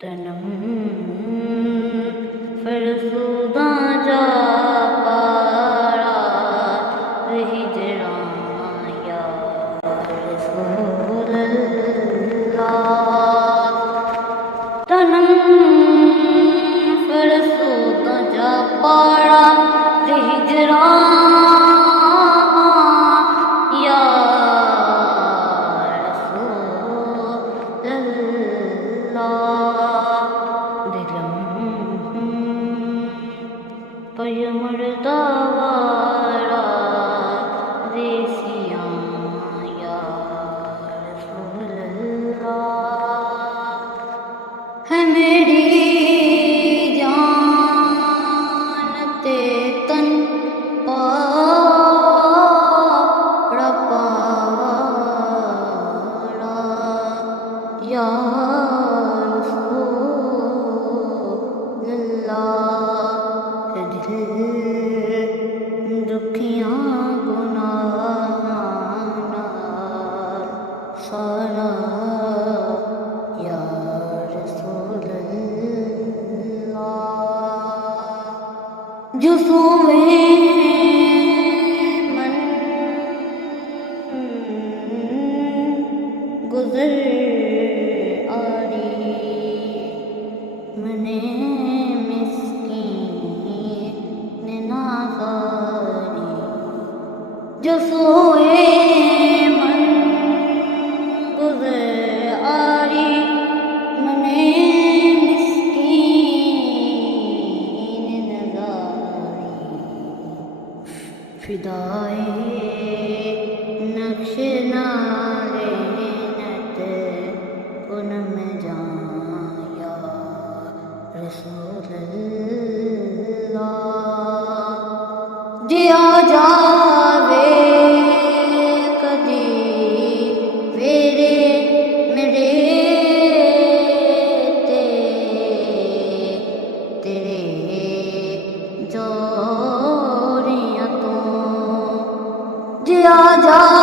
تنم فرسوداں جا پارا ہجراں یا رسول اللہ تنم فرسوداں جا پارا ہجراں یا رسول اللہ پی مردہ وارا دیسیاں یا رسول اللہ ہے میری جان تے تن پاڑا پاڑا یا رسول اللہ دکھیاں گناہاں نال سارا یا رسول اللہ جو سوئے من گزر آری منے جو سوئے من گزر آری منے مسکین نزاری فدائے نقش نالینت کنم جان یا رسول اللہ جی آ جاوے کدی ویرے میرے تیرے جوریاں تو جی آ جا